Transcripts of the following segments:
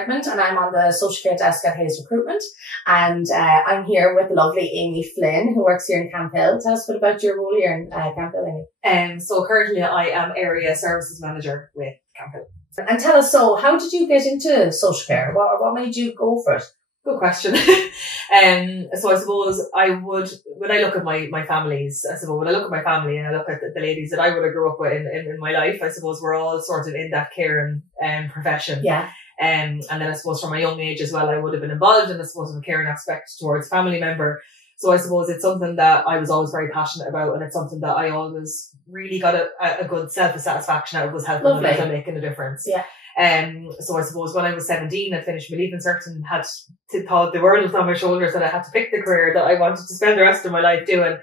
Redmond and I'm on the social care desk at Hayes Recruitment, and I'm here with the lovely Amy Flynn who works here in Camphill. Tell us a bit about your role here in Camphill, Amy. So currently I am Area Services Manager with Camphill. And tell us, so how did you get into social care? What made you go for it? Good question. So I suppose when I look at my families, when I look at my family and I look at the ladies that I would have grew up with in my life, I suppose we're all sort of in that caring profession. Yeah. And then I suppose from a young age as well, I would have been involved in, I suppose, the caring aspect towards family member. So I suppose it's something that I was always very passionate about, and it's something that I always really got a good self-satisfaction out of, was helping others and making a difference. Yeah. So I suppose when I was 17, I finished my leaving cert and had thought the world was on my shoulders, that I had to pick the career that I wanted to spend the rest of my life doing.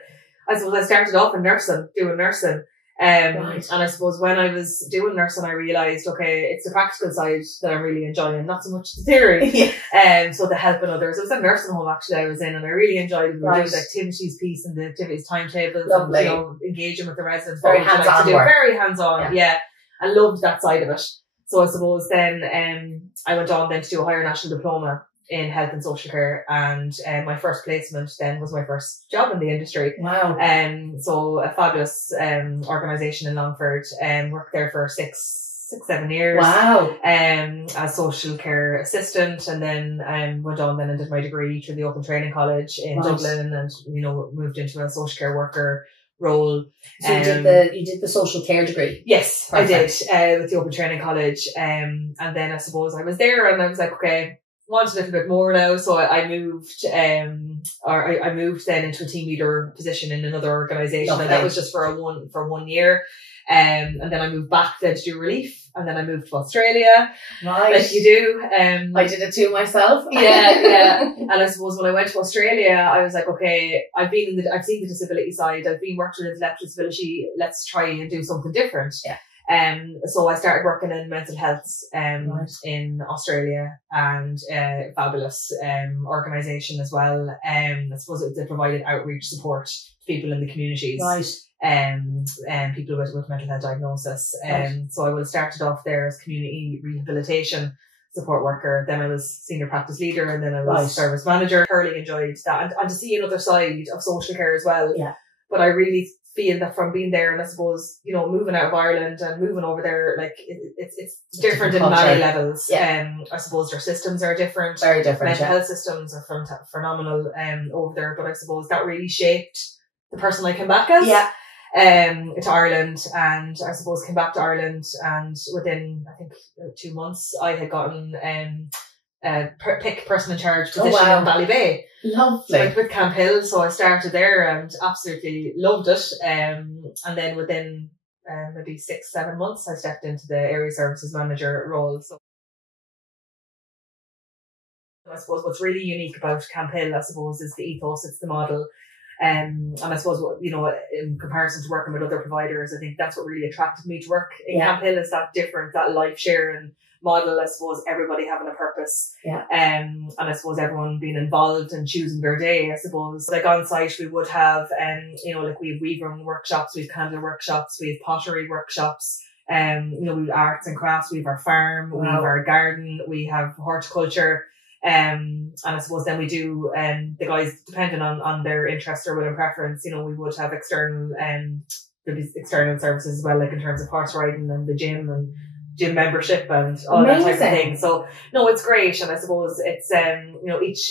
I suppose I started off in doing nursing. And I suppose when I was doing nursing, I realised, okay, it's the practical side that I'm really enjoying, not so much the theory. Yeah. So the helping others. It was a nursing home actually I was in, and I really enjoyed it. We were doing the activities piece and the activities timetables. Lovely. And, engaging with the residents. Very hands-on work. Very hands-on, yeah. I loved that side of it. So I suppose then I went on then to do a higher national diploma in health and social care, and my first placement then was my first job in the industry. Wow. So a fabulous organisation in Longford, worked there for 7 years. Wow. As social care assistant, and then went on then and did my degree through the Open Training College in Dublin, and moved into a social care worker role. So you did the social care degree? Yes, perfect. I did, with the Open Training College. And then I suppose I was there and I was like, okay, want a little bit more now. So I moved, I moved then into a team leader position in another organisation. Okay. And that was just for 1 year. And then I moved back then to do relief. And then I moved to Australia. Right. Like you do. I did it too myself. Yeah. And I suppose when I went to Australia, I was like, okay, I've seen the disability side. I've been working with intellectual disability. Let's try and do something different. Yeah. So I started working in mental health, in Australia, and, fabulous, organisation as well. I suppose they provided outreach support to people in the communities. Right. People with mental health diagnosis. So I would have started off there as community rehabilitation support worker. Then I was senior practice leader, and then I was service manager. Thoroughly enjoyed that, and to see another side of social care as well. Yeah. But I really feel that from being there, and I suppose, moving out of Ireland and moving over there, like it's different in many levels. Yeah. I suppose their systems are different. Very different. Mental health systems are phenomenal over there. But I suppose that really shaped the person I came back as. Yeah. To Ireland, and I suppose came back to Ireland, and within I think 2 months I had gotten pick person in charge position in Ballybay. Lovely. Like with Camphill, so I started there and absolutely loved it. And then within maybe 6-7 months I stepped into the area services manager role. So I suppose what's really unique about Camphill, I suppose, is the ethos, it's the model. And I suppose, in comparison to working with other providers, I think that's what really attracted me to work in Camphill, is that different, that life sharing model. I suppose everybody having a purpose. Yeah. And I suppose everyone being involved and choosing their day. I suppose like on site we would have, like we have weaving workshops, we have candle workshops, we have pottery workshops. We have arts and crafts, we have our farm, we have our garden, we have horticulture. And I suppose then we do, the guys, depending on their interest or will and preference, we would have external, there'd be external services as well, like in terms of horse riding and the gym and gym membership and all that type of thing. So no, it's great. And I suppose it's,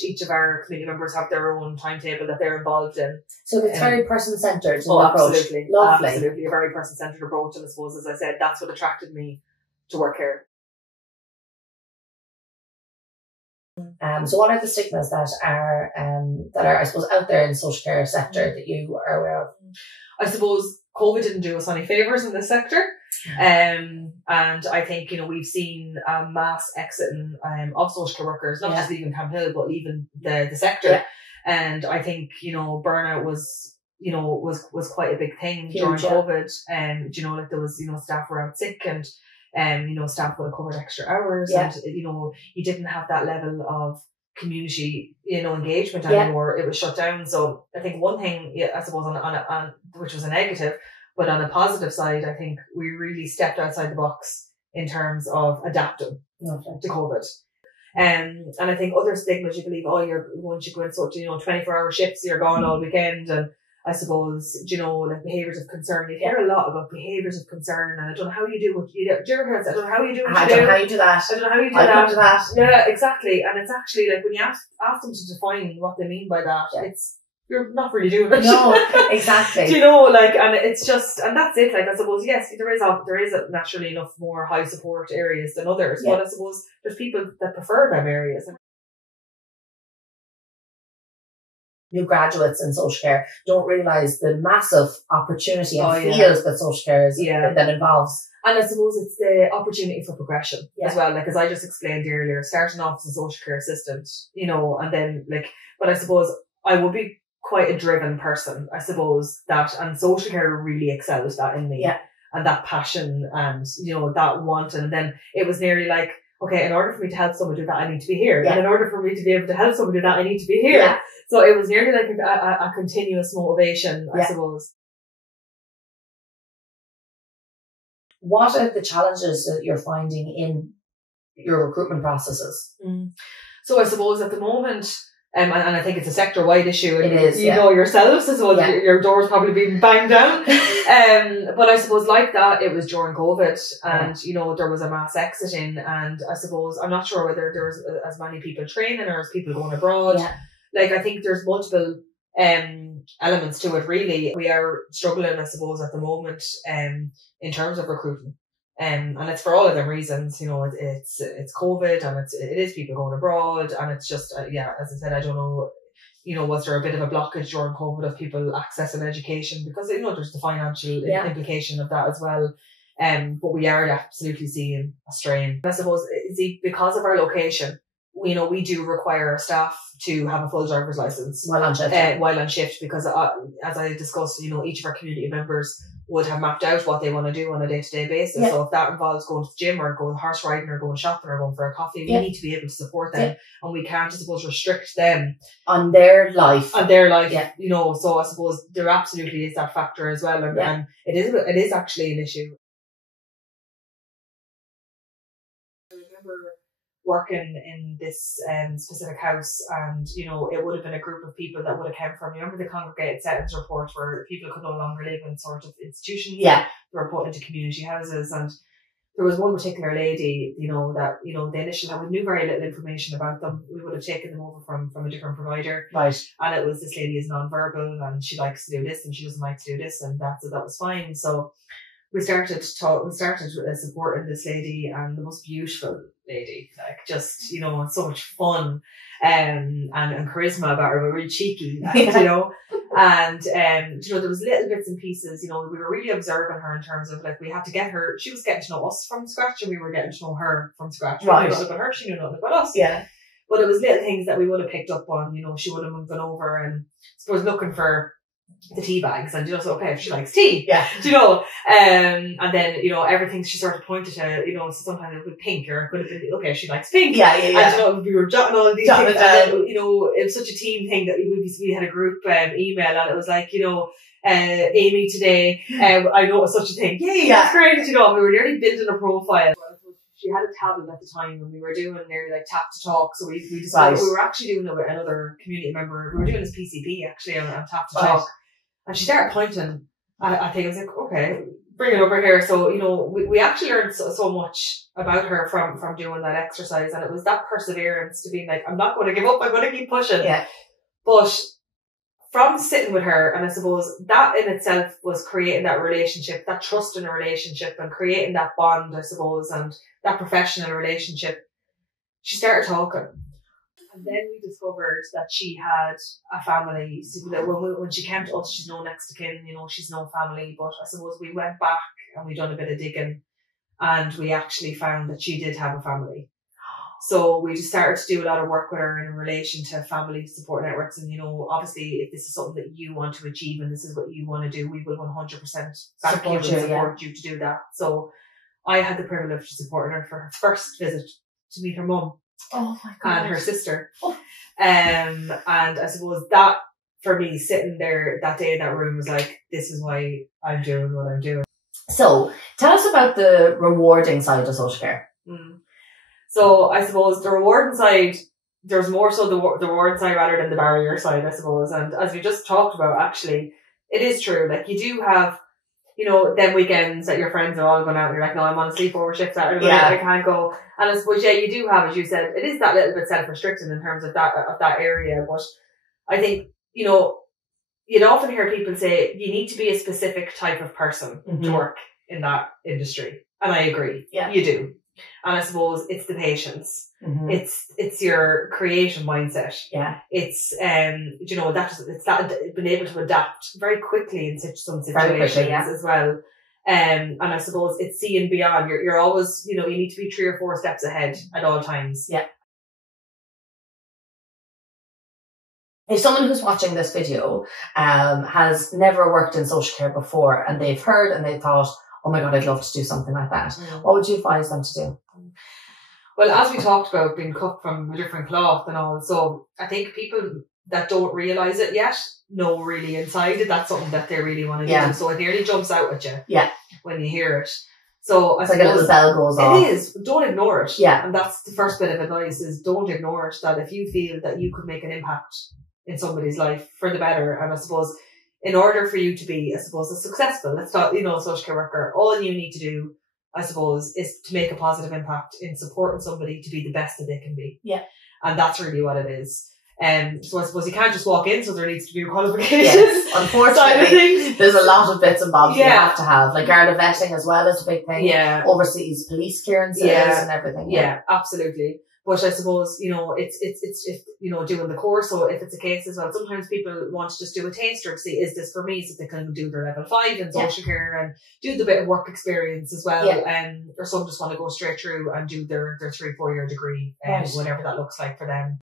each of our community members have their own timetable that they're involved in. So it's very person-centred. Absolutely. Lovely. Absolutely. A very person-centred approach. And I suppose, as I said, that's what attracted me to work here. So what are the stigmas that are, I suppose, out there in the social care sector that you are aware of? I suppose COVID didn't do us any favours in this sector. And I think, we've seen a mass exiting of social care workers, not just leaving Camphill, but leaving the sector. Yeah. And I think, burnout was quite a big thing during COVID. And, there was, staff were out sick, and staff would have covered extra hours, and you didn't have that level of community, engagement anymore. It was shut down. So I think one thing, I suppose, on which was a negative, but on a positive side, I think we really stepped outside the box in terms of adapting to COVID. And I think other stigmas, you believe, once you go in sort of, 24-hour shifts, you're gone all weekend. And I suppose, like behaviours of concern. You hear a lot about behaviours of concern, and I don't know how you do what you do. Do you ever hear, I don't know how you do what you do. I don't know how you do that. I don't know how you do I that. do that. Yeah, exactly. And it's actually like when you ask them to define what they mean by that, you're not really doing it. No, exactly. And it's just, and that's it. Like, I suppose, yes, there is naturally enough more high support areas than others, but I suppose there's people that prefer them areas. New graduates in social care don't realise the massive opportunity and field that social care is that involves. And I suppose it's the opportunity for progression as well. Like, as I just explained earlier, starting off as a social care assistant, and then but I suppose I would be quite a driven person, I suppose, and social care really excels that in me. Yeah. And that passion and, that want. And then it was nearly like, okay, in order for me to help someone do that, I need to be here. Yeah. And in order for me to be able to help someone do that, I need to be here. Yeah. So it was nearly like a continuous motivation, I suppose. What are the challenges that you're finding in your recruitment processes? So I suppose at the moment, and I think it's a sector-wide issue. It is, you know yourselves as well. Your door's probably being banged down. But I suppose like that, it was during COVID, and there was a mass exiting, and I suppose I'm not sure whether there was as many people training or as people going abroad. Yeah. Like, I think there's multiple elements to it. Really, we are struggling, I suppose, at the moment in terms of recruiting. And it's for all of them reasons, it's COVID, and it is people going abroad, and it's just, as I said, I don't know, was there a bit of a blockage during COVID of people accessing education, because, there's the financial implication of that as well. But we are absolutely seeing a strain. I suppose, because of our location, we do require our staff to have a full driver's license while on shift, because as I discussed, each of our community members would have mapped out what they want to do on a day-to-day basis. Yeah. So if that involves going to the gym or going horse riding or going shopping or going for a coffee, we need to be able to support them, and we can't, I suppose, restrict them on their life. So I suppose there absolutely is that factor as well, and it is actually an issue. I remember working in this specific house, and it would have been a group of people that would have come from, remember the congregated settings report, where people could no longer live in sort of institutions. They were put into community houses, and there was one particular lady, that they initially we knew very little information about them. We would have taken them over from a different provider, right? And it was, this lady is non-verbal, and she likes to do this and she doesn't like to do this, and that was fine. So we started supporting this lady, and the most beautiful lady, like, just, so much fun, and charisma about her, but really cheeky, and there was little bits and pieces, we were really observing her in terms of, like, we had to get her, she was getting to know us from scratch, and we were getting to know her from scratch. Right. We knew nothing about her, she knew nothing about us. Yeah. But it was little things that we would have picked up on, she would have moved over, and I suppose looking for the tea bags, and so okay, if she likes tea, and then everything she sort of pointed to, so sometimes it would be pink, or it could have been, okay, she likes pink, and we were jotting all of these things, and then, it was such a team thing that we had a group email, and it was like, Amy today, I know such a thing, that's great, we were nearly building a profile. She had a tablet at the time, and we were doing nearly like tap to talk. So we decided we were actually doing it with another community member. We were doing this PCP actually on tap to talk, and she started pointing. I think I was like, okay, bring it over here. So we actually learned so much about her from doing that exercise, and it was that perseverance to being like, I'm not going to give up. I'm going to keep pushing. Yeah. But from sitting with her, and I suppose that in itself was creating that relationship, that trust in a relationship, and creating that bond, I suppose, and that professional relationship. She started talking, and then we discovered that she had a family. So that when she came to us, she's no next to kin, she's no family. But I suppose we went back and we done a bit of digging, and we actually found that she did have a family. So we just started to do a lot of work with her in relation to family support networks. And, obviously, if this is something that you want to achieve and this is what you want to do, we will 100% back you and support you to do that. So I had the privilege of supporting her for her first visit to meet her mum. Oh my God. And her sister. Oh. And I suppose that, for me, sitting there that day in that room was like, this is why I'm doing what I'm doing. So tell us about the rewarding side of social care. So I suppose the rewarding side, there's more so the reward side rather than the barrier side, I suppose. And as we just talked about, actually, it is true. Like, you do have, them weekends that your friends are all going out and you're like, no, I'm on a sleepover shift Saturday night, I can't go. And I suppose, you do have, as you said, it is that little bit self-restricting in terms of that area. But I think, you'd often hear people say you need to be a specific type of person to work in that industry. And I agree. Yeah. You do. And I suppose it's the patience. It's your creation mindset. Yeah. It's, it's that being able to adapt very quickly in some situations as well. And I suppose it's seeing beyond. You're always, you need to be 3 or 4 steps ahead at all times. Yeah. If someone who's watching this video has never worked in social care before and they've heard and they thought, oh my God, I'd love to do something like that, what would you advise them to do? Well, as we talked about, being cut from a different cloth and all, so I think people that don't realise it yet know really inside that that's something that they really want to do. So it nearly jumps out at you when you hear it. So it's like a little bell goes off. It is. Don't ignore it. Yeah. And that's the first bit of advice, is don't ignore it, that if you feel that you could make an impact in somebody's life for the better. And I suppose in order for you to be, a successful, let's talk, social care worker, all you need to do, I suppose, is to make a positive impact in supporting somebody to be the best that they can be. Yeah. And that's really what it is. So I suppose you can't just walk in, so there needs to be qualifications. Yes, unfortunately, there's a lot of bits and bobs you have to have. Like Garda vetting as well is a big thing. Yeah. Overseas police clearances and everything. Yeah, absolutely. But I suppose, it's doing the course. So if it's a case as well, sometimes people want to just do a taster to see, is this for me? So they can do their level 5 in social care and do the bit of work experience as well. Or some just want to go straight through and do their 3-4 year degree, whatever that looks like for them.